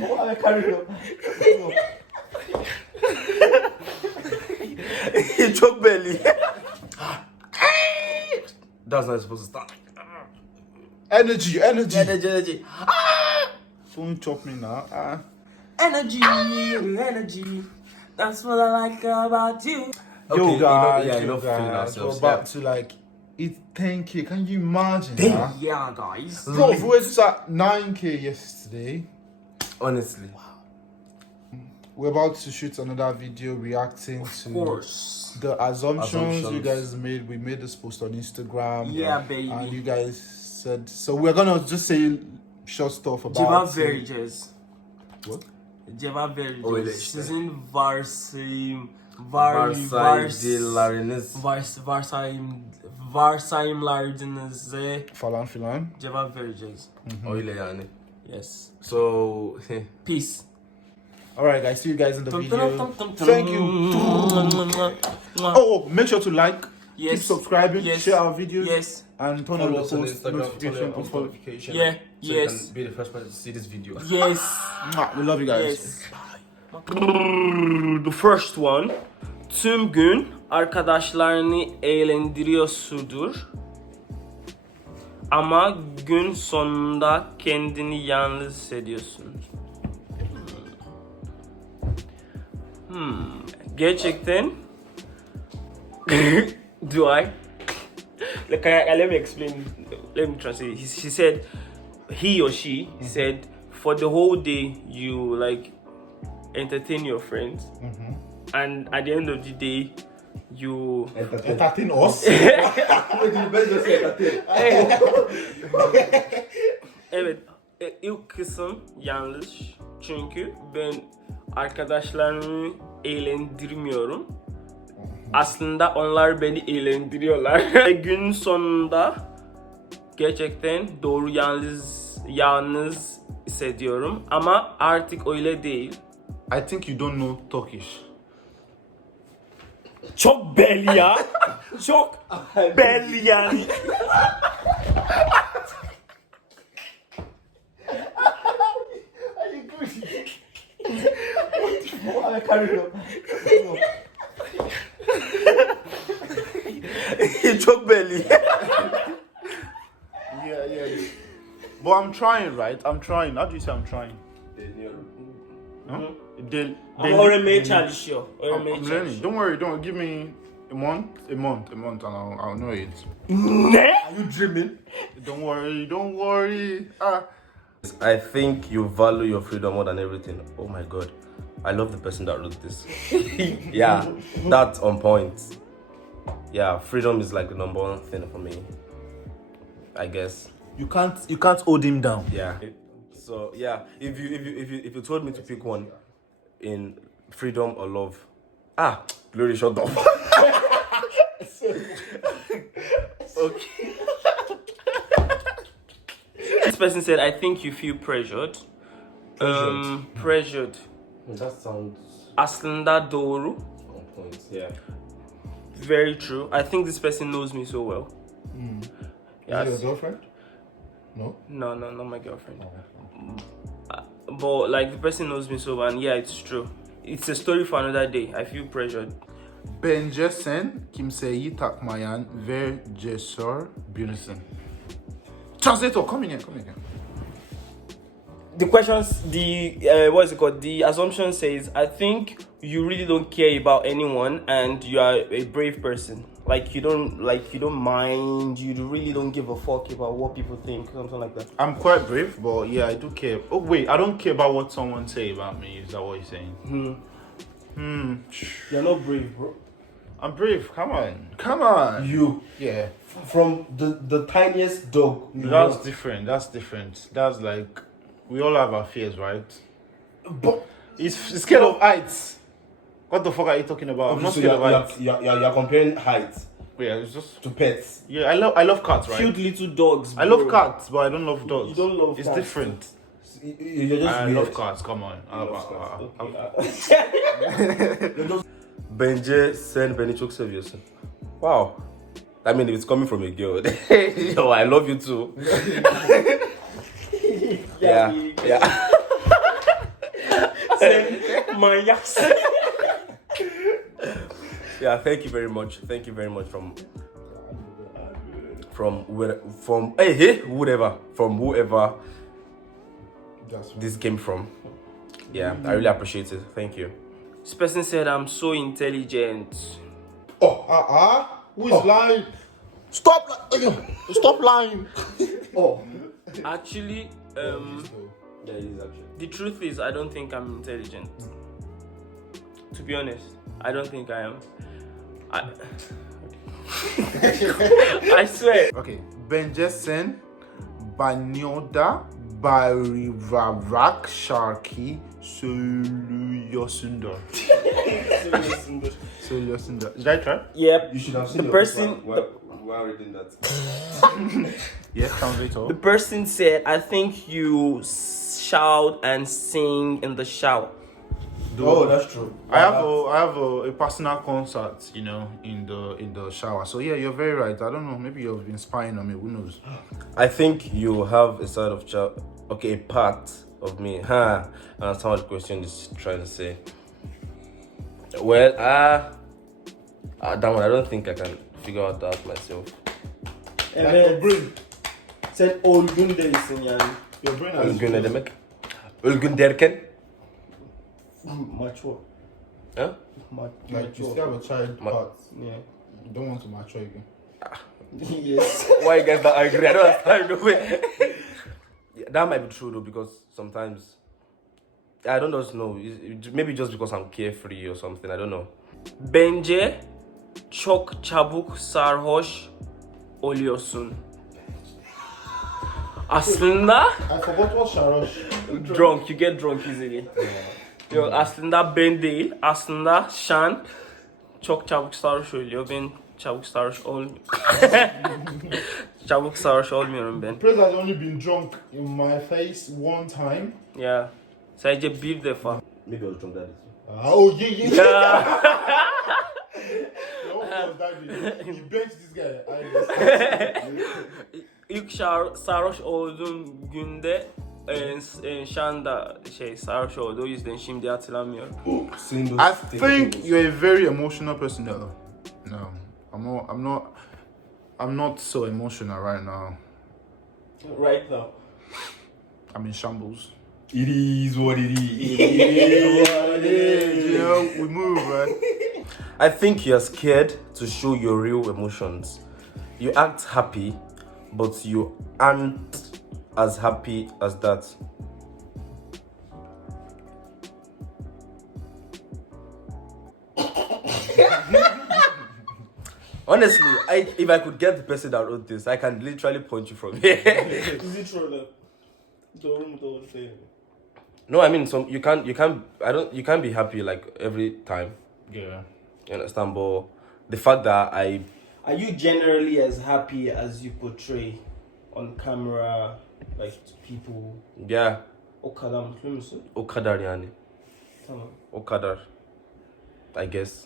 I carry on. Çok belli. That's not supposed to start. Energy, energy. Energy, energy. Don't chop me now. Ah. Energy, energy. That's what I like about you. Yo, you know- guys, yeah, you know, feeling ourselves. We're about to like eat 10k. Can you imagine? That? Yeah, guys. Bro, if we were just at 9k yesterday, Honestly, Wow. we're about to shoot another video reacting to course. the assumptions, you guys made. We made this post on Instagram. Yeah, baby. And you guys said so. We're gonna just say short stuff about. Cevap vereceğiz. What? Cevap vereceğiz. Oh, öyle işte. Sizin varsayım, var, vars, Varsayımlarınız vars, varsayım, varsayımlarınıza eh? Falan filan. cevap vereceğiz. Oh, öyle yani. Yes. So Peace. Alright, guys. See you guys in the video. Thank you. Oh, oh, make sure to like, keep Yes. subscribing, Yes. share our videos, Yes. and turn on on post notification. on notification. Yeah. So yes. you can be the first person to see this video. Yes. We love you guys. Yes. The first one. Tüm gün arkadaşlarını eğlendiriyorsudur. Ama gün sonunda kendini yalnız hissediyorsun. Hmm. Gerçekten do I? Like, can I, let me explain. Let me translate. He, she said, he or she he said, for the whole day you like entertain your friends, and at the end of the day, you Entertain us. evet e, ilk kısım yanlış çünkü ben arkadaşlarımı eğlendirmiyorum. Aslında onlar beni eğlendiriyorlar. Ve Gün sonunda gerçekten doğru yalnız yalnız hissediyorum ama artık öyle değil. I think you don't know Turkish. Çok belli ya. Çok belli yani. I carry. Çok belli. Yeah, yeah. But I'm trying, right? I'm trying. How do you say I'm trying? Huh? Del- Ama del- öğrenmeye çalışıyor. I'm, Öğrenmeye I'm learning. çalışıyor. Don't worry. Don't give me a month, a month, a month, and I'll, I'll know it. Ne? you dreaming? Don't worry. Don't worry. Ah. I think you value your freedom more than everything. Oh my god. I love the person that wrote this. yeah, that's on point. Yeah, freedom is like the number one thing for me. I guess. You can't. You can't hold him down. Yeah. So yeah, if you if you if you if you told me to pick one in freedom or love, ah, glory shut up. okay. This person said, I think you feel pressured. Um, pressured. That sounds Aslında doğru. on point. Yeah. Very true. I think this person knows me so well. Yes. Is he your girlfriend? No. No, no, not my girlfriend. But like the person knows me so well, and yeah, it's true. It's a story for another day. I feel pressured. Bence sen kimseyi takmayan ve cesur birisin. Translator, come in here, come in here. The questions, the uh, what is it called? The assumption says, I think you really don't care about anyone, and you are a brave person. Like you don't, like you don't mind. You really don't give a fuck about what people think, something like that. I'm quite brave, but yeah, I do care. Oh wait, I don't care about what someone say about me. Is that what you're saying? Hmm. Hmm. You're not brave, bro. I'm brave. Come on, come on. You Yeah, from the the tiniest dog. that's know. different. That's different. That's like we all have our fears, right? But It's, it's scared of heights. What the fuck are you talking about? I'm not so scared you're, of you're, heights. you're, you're, you're comparing height Yeah, it's just to pets. yeah. I love I love cats, right? Cute little dogs. I love cats, but I don't love dogs. You don't love It's cats. different. You- You're just I weird. love cats. Come on. I- love I- cats. I- Bence sen beni çok seviyorsun. Wow. I mean, if it's coming from a girl, yo, I love you too. yeah, yeah. Maniacs. Yeah, thank you very much. Thank you very much from from where from hey hey whatever from whoever That's this came from. Yeah, I really appreciate it. Thank you. This person said I'm so intelligent. Oh, ah, ah. Who is lying? Stop lying. Stop lying. oh. Actually, um, Yeah, actually. the truth is I don't think I'm intelligent. To be honest, I don't think I am. I, I swear. Okay. Benjesen, Banyoda, Barivarak, Sharky, Soluyosunda. Soluyosunda. Did I try? Yep. You should have seen The your person- While, while reading that. Yes, translator. The person said, I think you shout and sing in the shower. Oh, that's true. I have a I have a, a personal concert, you know, in the in the shower. So yeah, you're very right. I don't know. Maybe you've been spying on me. Who knows? I think you have a side of child. Okay, a part of me. Huh. I understand what the question is trying to say. Well, ah, uh, that one. I don't think I can figure out that myself. Like your brain. Said Olgunde isin yani. Your brain has Ölgün ne demek? Ölgün derken? Mature. Huh? like you still have a child Ma- part. Yeah. You don't want to mature again. yes. Why you guys not agree? I don't understand. No way. Yeah, that might be true though, because sometimes I don't just know. It- it- Maybe just because I'm carefree or something. I don't know. Bence çok çabuk sarhoş oluyorsun. Aslında I forgot what Sharosh. drunk, you get drunk easily. Yok aslında ben değil, aslında Şan çok çabuk sarhoş oluyor. Ben çabuk sarhoş olmuyorum. çabuk sarhoş olmuyorum ben. Praise has only been drunk in my face one time. Ya sadece bir defa. Maybe I was drunk that Ah, oh yeah, yeah. Understand. İlk sarhoş olduğum günde e, s- e, Şan da şey sarhoş oldu. O yüzden şimdi hatırlamıyorum. I think you're a very emotional person though. No, I'm not. I'm not. I'm not so emotional right now. Right now. I'm in shambles. It is what it is. You know, we move, right? I think you're scared to show your real emotions. You act happy, but you aren't as happy as that. Honestly, I if I could get the person that wrote this, I can literally point you from here. Is it true that? Doğru mu doğru değil mi? no, I mean some you can't you can't I don't you can't be happy like every time. Yeah. You understand? But the fact that I Are you generally as happy as you portray on camera, like people? yeah, O kadar mutlu musun? o kadar yani. Tamam. O kadar. I guess.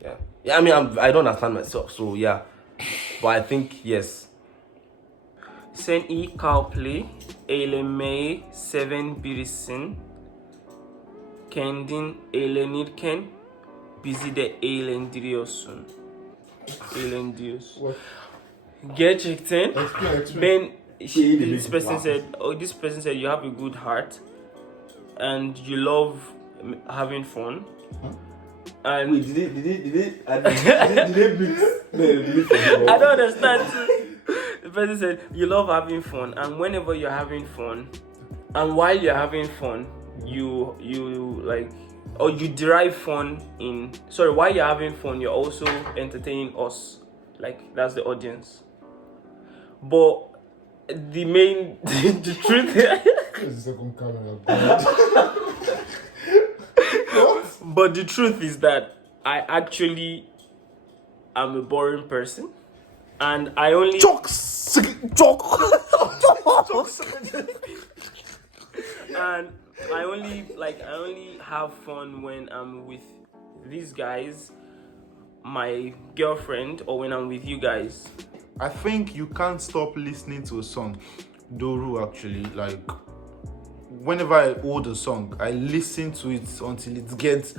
Yeah. Yeah, I mean, I'm, I don't understand myself, so yeah. But I think, yes. Sen iyi kalpli, eğlenmeyi seven birisin. Kendin eğlenirken bizi de eğlendiriyorsun. Eğlendiriyorsun. Gerçekten. Ben she, this person said oh this person said you have a good heart and you love having fun. And did it, did it, did it, did it mix? I don't understand. The person said you love having fun and whenever you're having fun and while you're having fun you you like or you derive fun in sorry while you're having fun you're also entertaining us. Like that's the audience. But the main the truth Here's the second camera. God. But the truth is that I actually am a boring person, and I only Jokes. Joke. and I only like I only have fun when I'm with these guys, my girlfriend, or when I'm with you guys. I think you can't stop listening to a song. Doru actually like whenever I hold a song, I listen to it until it gets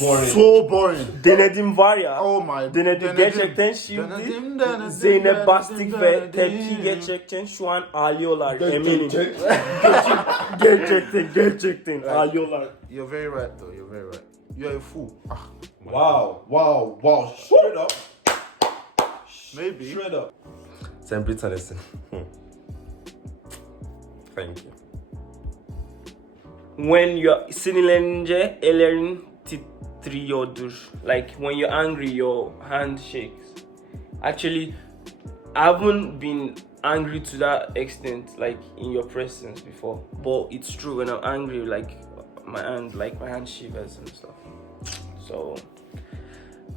Boring. so boring. Denedim var ya. Oh my. Denedim gerçekten şimdi Denedim, denedim, Zeynep denedim, Bastik ve denedim. Tepki gerçekten şu an ağlıyorlar eminim. Check. gerçekten gerçekten ağlıyorlar. You're very right though. You're very right. You're a fool. Ah, Wow, wow, wow. Straight up. Maybe. Straight up. Sen bir tanesin. Thank you. When you're sinirlenince ellerin titriyordur. Like when you're angry your hand shakes. Actually I haven't been angry to that extent like in your presence before. But it's true when I'm angry like my hand like my hand shivers and stuff. So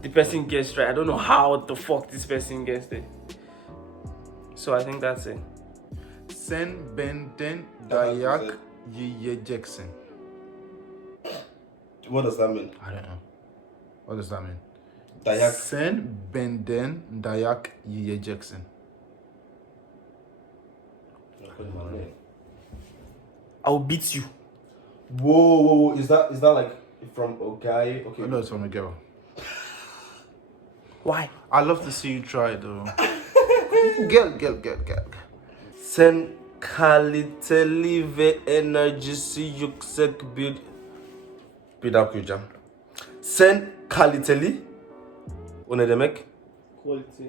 the person gets right. I don't know how the fuck this person gets there. So I think that's it. Sen benden Daha güzel. dayak yiyeceksin. What does that mean? I don't know. What does that mean? Dayak. Sen benden dayak jackson I'll beat you. Whoa, whoa, whoa. Is that is that like from a guy? Okay. I know it's from a girl. Why? I love to see you try though. gel, gel, gel, gel. Sen kaliteli ve enerjisi yüksek bir bir daha okuyacağım. Sen kaliteli o ne demek? Quality.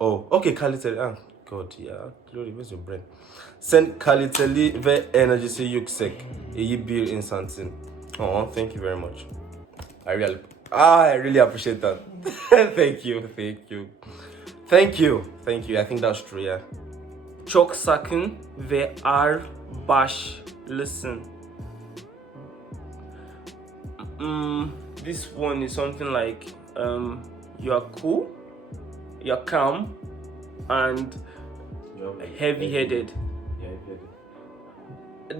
Oh, okay, kaliteli. Ah, God, yeah. Glory, where's your brain? Sen kaliteli ve enerjisi yüksek. İyi bir insansın. Oh, thank you very much. I really, ah, I really appreciate that. thank you, thank you, thank you, thank you. I think that's true. Yeah. Çok sakın ve ağır başlısın. Mm, this one is something like um, you are cool, you're calm, and heavy-headed.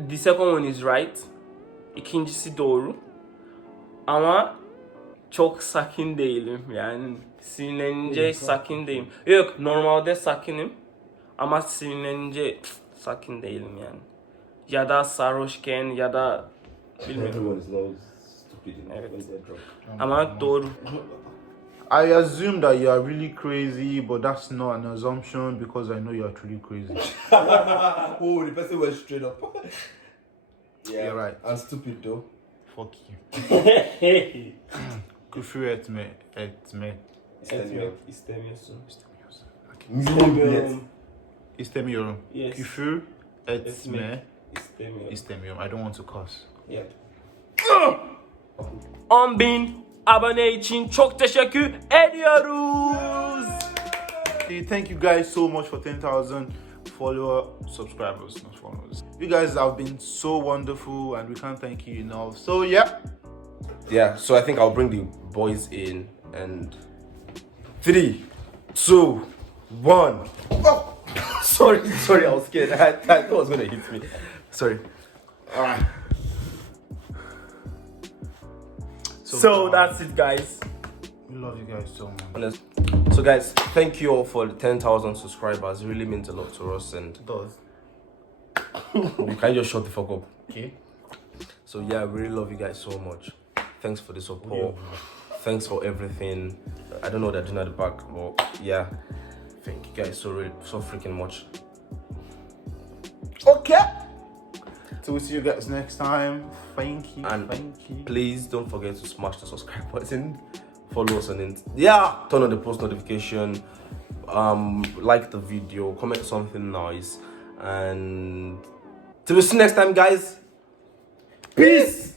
The second one is right. İkincisi doğru. Ama çok sakin değilim yani. Sinirlenince sakin değilim. Yok normalde sakinim. Ama sinirlenince sakin değilim yani. Ya da sarhoşken ya da bilmiyorum. Evet. Ama doğru. I assume that you are really crazy, but that's not an assumption because I know you are truly crazy. oh, the person went straight up. yeah, You're right. And stupid though. Fuck you. Küfür etme, etme. İstemiyorum. istemiyorsun. İstemiyorum. İstemiyorum. Yes. Küfür etme, Etmek. İstemiyorum. istemiyorum. I don't want to cuss. Yeah. 10 bin abone için çok teşekkür ediyoruz. Thank you guys so much for 10,000 follower subscribers, not followers. You guys have been so wonderful and we can't thank you enough. So, yeah. Yeah, so I think I'll bring the boys in and three, two, one. Oh, sorry, sorry, I was scared. I, I thought it was gonna hit me. Sorry. Alright. So that's it guys. We love you guys so much. So guys, thank you all for the 10,000 subscribers. It really means a lot to us and It does. you can just shut the fuck up. Okay. So yeah, we really love you guys so much. Thanks for the support. Thanks for everything. I don't know what they're doing at the back, but yeah. Thank you guys so really so freaking much. Okay. So we'll see you guys next time. Thank you. And thank you. Please don't forget to smash the subscribe button. Follow us on it. Yeah, turn on the post notification. Um, like the video, comment something nice, and till we see you next time, guys. Peace.